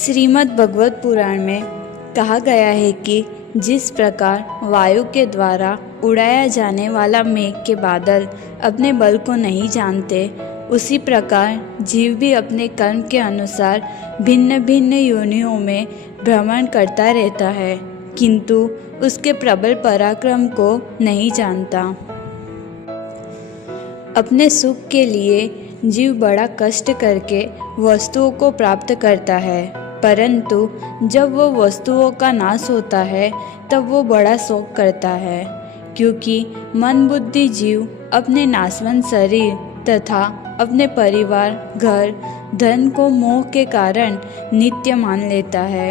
श्रीमद् भगवत पुराण में कहा गया है कि जिस प्रकार वायु के द्वारा उड़ाया जाने वाला मेघ के बादल अपने बल को नहीं जानते, उसी प्रकार जीव भी अपने कर्म के अनुसार भिन्न भिन्न योनियों में भ्रमण करता रहता है, किंतु उसके प्रबल पराक्रम को नहीं जानता। अपने सुख के लिए जीव बड़ा कष्ट करके वस्तुओं को प्राप्त करता है, परंतु जब वो वस्तुओं का नाश होता है तब वो बड़ा शोक करता है, क्योंकि मन बुद्धि जीव अपने नाशवंत शरीर तथा अपने परिवार, घर, धन को मोह के कारण नित्य मान लेता है।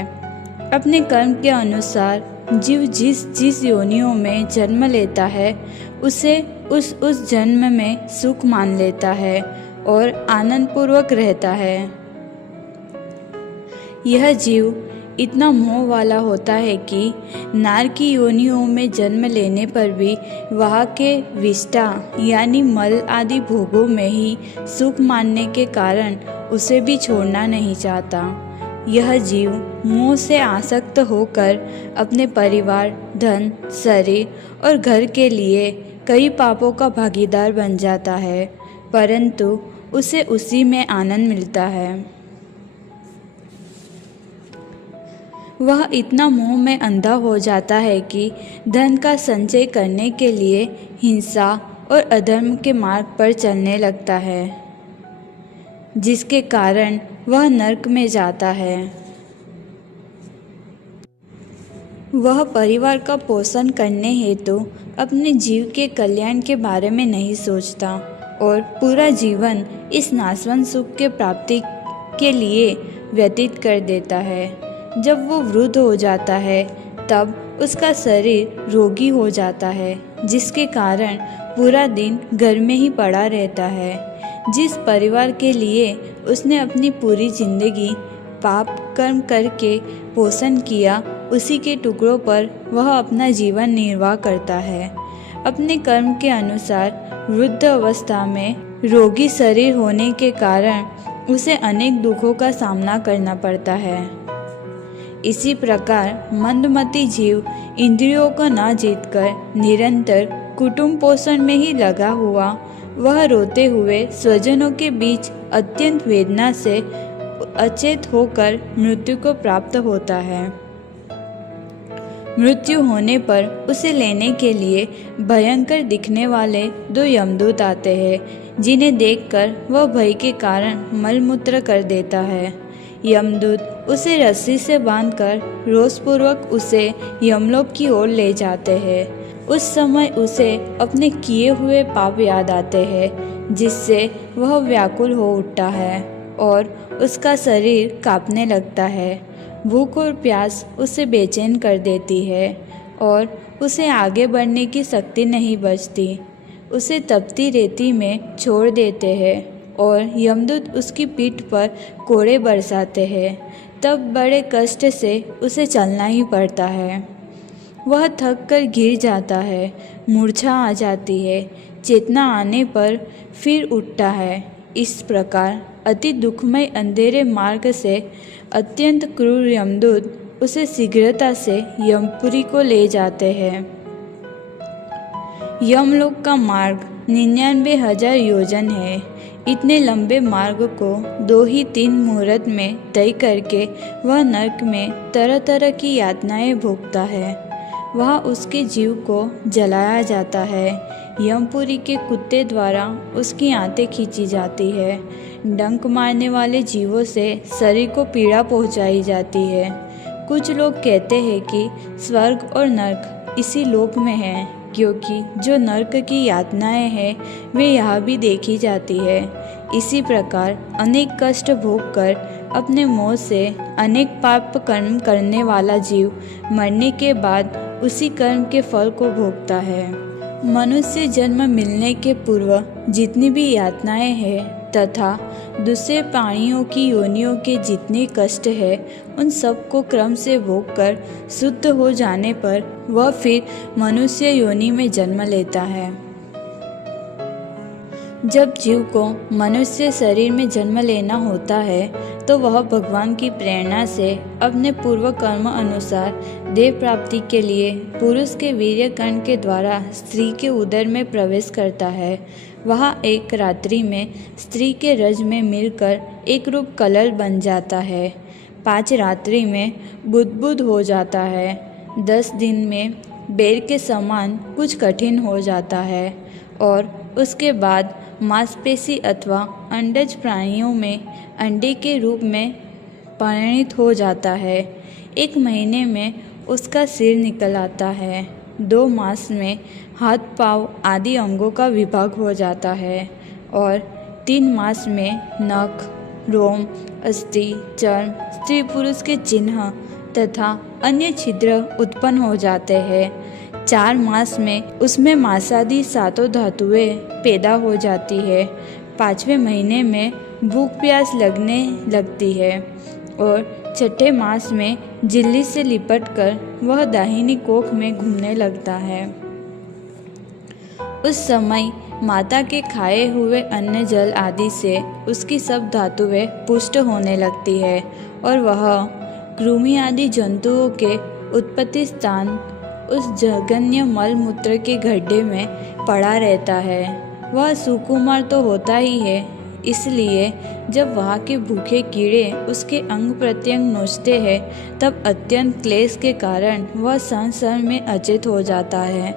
अपने कर्म के अनुसार जीव जिस जिस योनियों में जन्म लेता है उसे उस जन्म में सुख मान लेता है और आनंद पूर्वक रहता है। यह जीव इतना मोह वाला होता है कि नार की योनियों में जन्म लेने पर भी वहाँ के विष्टा यानी मल आदि भोगों में ही सुख मानने के कारण उसे भी छोड़ना नहीं चाहता। यह जीव मोह से आसक्त होकर अपने परिवार, धन, शरीर और घर के लिए कई पापों का भागीदार बन जाता है, परंतु उसे उसी में आनंद मिलता है। वह इतना मोह में अंधा हो जाता है कि धन का संचय करने के लिए हिंसा और अधर्म के मार्ग पर चलने लगता है, जिसके कारण वह नरक में जाता है। वह परिवार का पोषण करने हेतु अपने जीव के कल्याण के बारे में नहीं सोचता और पूरा जीवन इस नाशवंत सुख के प्राप्ति के लिए व्यतीत कर देता है। जब वो वृद्ध हो जाता है तब उसका शरीर रोगी हो जाता है, जिसके कारण पूरा दिन घर में ही पड़ा रहता है। जिस परिवार के लिए उसने अपनी पूरी जिंदगी पाप कर्म करके पोषण किया, उसी के टुकड़ों पर वह अपना जीवन निर्वाह करता है। अपने कर्म के अनुसार वृद्ध अवस्था में रोगी शरीर होने के कारण उसे अनेक दुखों का सामना करना पड़ता है। इसी प्रकार मंदमती जीव इंद्रियों को न जीतकर निरंतर कुटुंब पोषण में ही लगा हुआ वह रोते हुए स्वजनों के बीच अत्यंत वेदना से अचेत होकर मृत्यु को प्राप्त होता है। मृत्यु होने पर उसे लेने के लिए भयंकर दिखने वाले दो यमदूत आते हैं, जिन्हें देखकर वह भय के कारण मलमूत्र कर देता है। यमदूत उसे रस्सी से बांधकर रोषपूर्वक उसे यमलोक की ओर ले जाते हैं। उस समय उसे अपने किए हुए पाप याद आते हैं, जिससे वह व्याकुल हो उठता है और उसका शरीर कांपने लगता है। भूख और प्यास उसे बेचैन कर देती है और उसे आगे बढ़ने की शक्ति नहीं बचती। उसे तपती रेती में छोड़ देते हैं और यमदूत उसकी पीठ पर कोड़े बरसाते हैं। तब बड़े कष्ट से उसे चलना ही पड़ता है। वह थक कर गिर जाता है, मूर्छा आ जाती है। चेतना आने पर फिर उठता है। इस प्रकार अति दुखमय अंधेरे मार्ग से अत्यंत क्रूर यमदूत उसे शीघ्रता से यमपुरी को ले जाते हैं। यमलोक का मार्ग 99,000 योजन है। इतने लंबे मार्ग को 2 ही 3 मुहूर्त में तय करके वह नरक में तरह तरह की यातनाएं भोगता है। वहाँ उसके जीव को जलाया जाता है। यमपुरी के कुत्ते द्वारा उसकी आंतें खींची जाती है। डंक मारने वाले जीवों से शरीर को पीड़ा पहुंचाई जाती है। कुछ लोग कहते हैं कि स्वर्ग और नरक इसी लोक में है, क्योंकि जो नरक की यातनाएं हैं वे यहाँ भी देखी जाती है। इसी प्रकार अनेक कष्ट भोग कर अपने मोह से अनेक पाप कर्म करने वाला जीव मरने के बाद उसी कर्म के फल को भोगता है। मनुष्य जन्म मिलने के पूर्व जितनी भी यातनाएं हैं तथा दूसरे प्राणियों की योनियों के जितने कष्ट है, उन सब को क्रम से भोग कर शुद्ध हो जाने पर वह फिर मनुष्य योनि में जन्म लेता है। जब जीव को मनुष्य शरीर में जन्म लेना होता है तो वह भगवान की प्रेरणा से अपने पूर्व कर्म अनुसार देव प्राप्ति के लिए पुरुष के वीर्य कर्ण के द्वारा स्त्री के उदर में प्रवेश करता है। वह एक रात्रि में स्त्री के रज में मिलकर एक रूप कलल बन जाता है। 5 रात्रि में बुद्बुद हो जाता है। 10 दिन में बेर के समान कुछ कठिन हो जाता है और उसके बाद मांसपेशी अथवा अंडज प्राणियों में अंडे के रूप में परिणित हो जाता है। 1 महीने में उसका सिर निकल आता है। 2 मास में हाथ पाँव आदि अंगों का विभाग हो जाता है और 3 मास में नख, रोम, अस्थि, चर्म, स्त्री पुरुष के चिन्ह तथा अन्य छिद्र उत्पन्न हो जाते हैं। 4 मास में उसमें मांसादि 7 धातुएं पैदा हो जाती है। 5वें महीने में भूख प्यास लगने लगती है और 6ठे मास में झिल्ली से लिपटकर वह दाहिनी कोख में घूमने लगता है। उस समय माता के खाए हुए अन्न जल आदि से उसकी सब धातुएं पुष्ट होने लगती है और वह कृमि आदि जंतुओं के उत्पत्ति स्थान उस जघन्य मल मूत्र के गड्ढे में पड़ा रहता है। वह सुकुमार तो होता ही है, इसलिए जब वहाँ के भूखे कीड़े उसके अंग प्रत्यंग नोचते हैं तब अत्यंत क्लेश के कारण वह संसार में अचेत हो जाता है।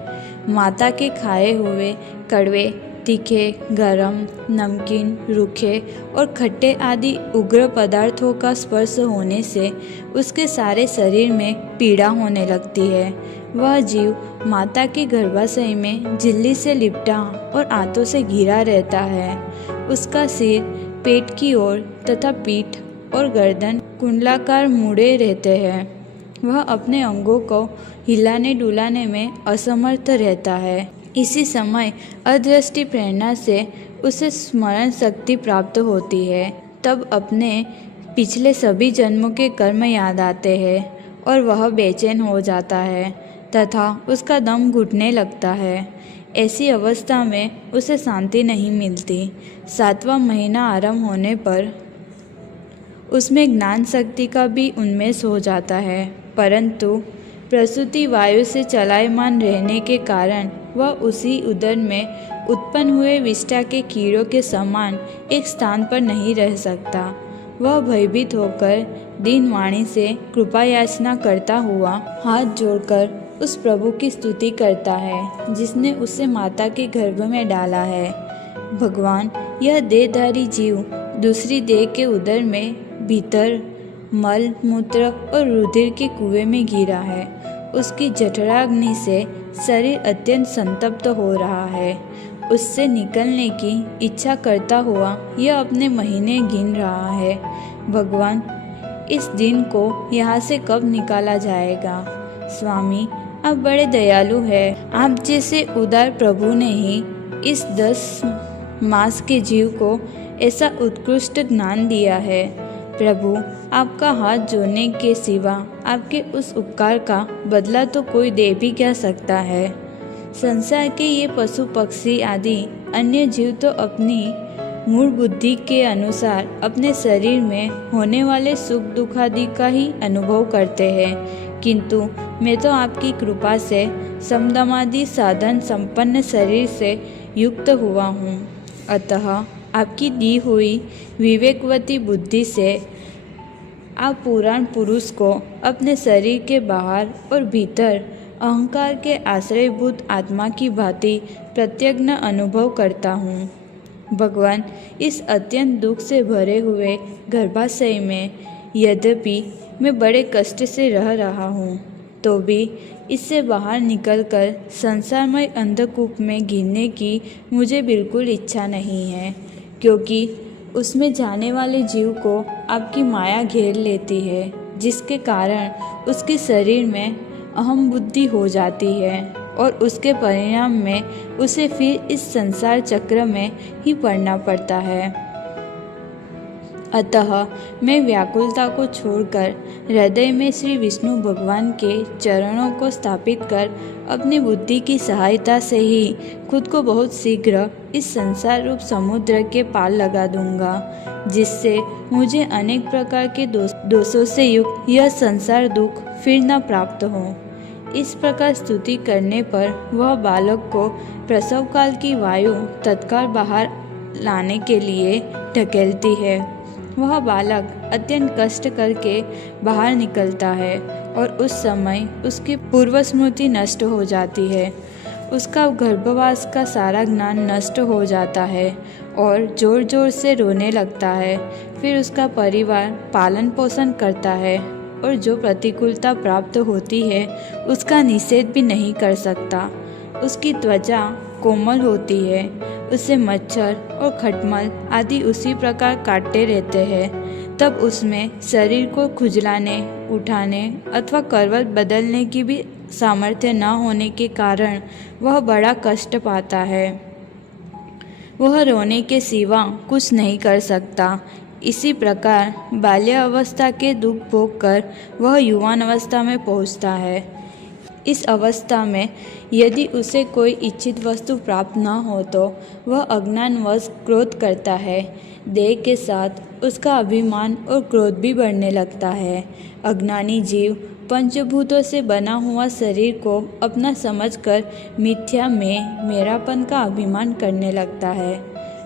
माता के खाए हुए कड़वे, तीखे, गरम, नमकीन, रूखे और खट्टे आदि उग्र पदार्थों का स्पर्श होने से उसके सारे शरीर में पीड़ा होने लगती है। वह जीव माता के गर्भाशय में झिल्ली से लिपटा और आंतों से घिरा रहता है। उसका सिर पेट की ओर तथा पीठ और गर्दन कुंडलाकार मुड़े रहते हैं। वह अपने अंगों को हिलाने डुलाने में असमर्थ रहता है। इसी समय अदृष्टि प्रेरणा से उसे स्मरण शक्ति प्राप्त होती है। तब अपने पिछले सभी जन्मों के कर्म याद आते हैं और वह बेचैन हो जाता है तथा उसका दम घुटने लगता है। ऐसी अवस्था में उसे शांति नहीं मिलती। 7वां महीना आरंभ होने पर उसमें ज्ञान शक्ति का भी उन्मेष हो जाता है, परंतु प्रसूति वायु से चलायमान रहने के कारण वह उसी उदर में उत्पन्न हुए विष्ठा के कीड़ों के समान एक स्थान पर नहीं रह सकता। वह भयभीत होकर दीन वाणी से कृपा याचना करता हुआ हाथ जोड़कर उस प्रभु की स्तुति करता है जिसने उसे माता के गर्भ में डाला है। भगवान, यह देहधारी जीव दूसरी देह के उदर में भीतर मल मूत्र और रुधिर के कुएं में गिरा है। उसकी जठराग्नि से शरीर अत्यंत संतप्त हो रहा है। उससे निकलने की इच्छा करता हुआ यह अपने महीने गिन रहा है। भगवान, इस दिन को यहाँ से कब निकाला जाएगा? स्वामी, आप बड़े दयालु हैं। आप जैसे उदार प्रभु ने ही इस 10 मास के जीव को ऐसा उत्कृष्ट ज्ञान दिया है। प्रभु, आपका हाथ जोड़ने के सिवा आपके उस उपकार का बदला तो कोई दे भी क्या सकता है। संसार के ये पशु पक्षी आदि अन्य जीव तो अपनी मूल बुद्धि के अनुसार अपने शरीर में होने वाले सुख दुख आदि का ही अनुभव करते हैं, किंतु मैं तो आपकी कृपा से समदमादि साधन संपन्न शरीर से युक्त हुआ हूँ। अतः आपकी दी हुई विवेकवती बुद्धि से आप पुराण पुरुष को अपने शरीर के बाहर और भीतर अहंकार के आश्रयभूत आत्मा की भांति प्रत्यग्न अनुभव करता हूँ। भगवान, इस अत्यंत दुख से भरे हुए गर्भाशय में यद्यपि मैं बड़े कष्ट से रह रहा हूँ, तो भी इससे बाहर निकलकर संसारमय अंधकूप में गिरने की मुझे बिल्कुल इच्छा नहीं है, क्योंकि उसमें जाने वाले जीव को आपकी माया घेर लेती है, जिसके कारण उसके शरीर में अहम बुद्धि हो जाती है और उसके परिणाम में उसे फिर इस संसार चक्र में ही पड़ना पड़ता है। अतः मैं व्याकुलता को छोड़कर हृदय में श्री विष्णु भगवान के चरणों को स्थापित कर अपनी बुद्धि की सहायता से ही खुद को बहुत शीघ्र इस संसार रूप समुद्र के पार लगा दूंगा, जिससे मुझे अनेक प्रकार के दोषों से युक्त यह संसार दुख फिर न प्राप्त हो। इस प्रकार स्तुति करने पर वह बालक को प्रसव काल की वायु तत्काल बाहर लाने के लिए ढकेलती है। वह बालक अत्यंत कष्ट करके बाहर निकलता है और उस समय उसकी पूर्व स्मृति नष्ट हो जाती है। उसका गर्भवास का सारा ज्ञान नष्ट हो जाता है और जोर जोर से रोने लगता है। फिर उसका परिवार पालन पोषण करता है और जो प्रतिकूलता प्राप्त होती है उसका निषेध भी नहीं कर सकता। उसकी त्वचा कोमल होती है, उसे मच्छर और खटमल आदि उसी प्रकार काटते रहते हैं। तब उसमें शरीर को खुजलाने, उठाने अथवा करवट बदलने की भी सामर्थ्य न होने के कारण वह बड़ा कष्ट पाता है। वह रोने के सिवा कुछ नहीं कर सकता। इसी प्रकार बाल्य अवस्था के दुख भोग कर वह युवान अवस्था में पहुंचता है। इस अवस्था में यदि उसे कोई इच्छित वस्तु प्राप्त न हो तो वह अज्ञानवश क्रोध करता है। देह के साथ उसका अभिमान और क्रोध भी बढ़ने लगता है। अज्ञानी जीव पंचभूतों से बना हुआ शरीर को अपना समझकर मिथ्या में मेरापन का अभिमान करने लगता है।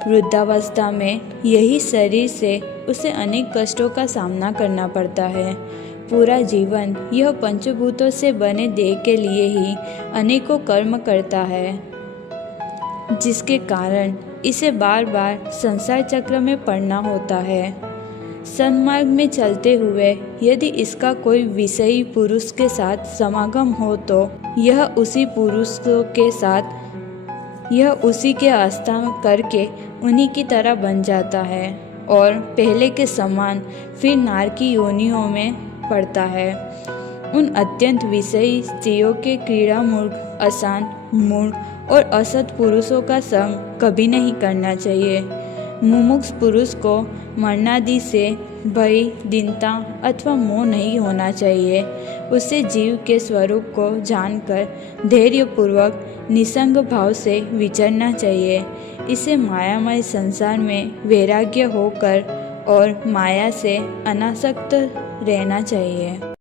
वृद्धावस्था में यही शरीर से उसे अनेक कष्टों का सामना करना पड़ता है। पूरा जीवन यह पंचभूतों से बने देह के लिए ही अनेकों कर्म करता है, जिसके कारण इसे बार बार संसार चक्र में पड़ना होता है। सन्मार्ग में चलते हुए यदि इसका कोई विषयी पुरुष के साथ समागम हो तो यह उसी के आस्था करके उन्हीं की तरह बन जाता है और पहले के समान फिर नार की योनियों में पड़ता है। उन अत्यंत विषयी स्त्रियों के क्रीड़ा मूर्ख, अशांत, मूढ़ और असत पुरुषों का संग कभी नहीं करना चाहिए। मुमुक्ष पुरुष को मरणादि से भय, दीनता अथवा मोह नहीं होना चाहिए। उसे जीव के स्वरूप को जानकर धैर्यपूर्वक निसंग भाव से विचरना चाहिए। इसे मायामय संसार में वैराग्य होकर और माया से अनासक्त रहना चाहिए।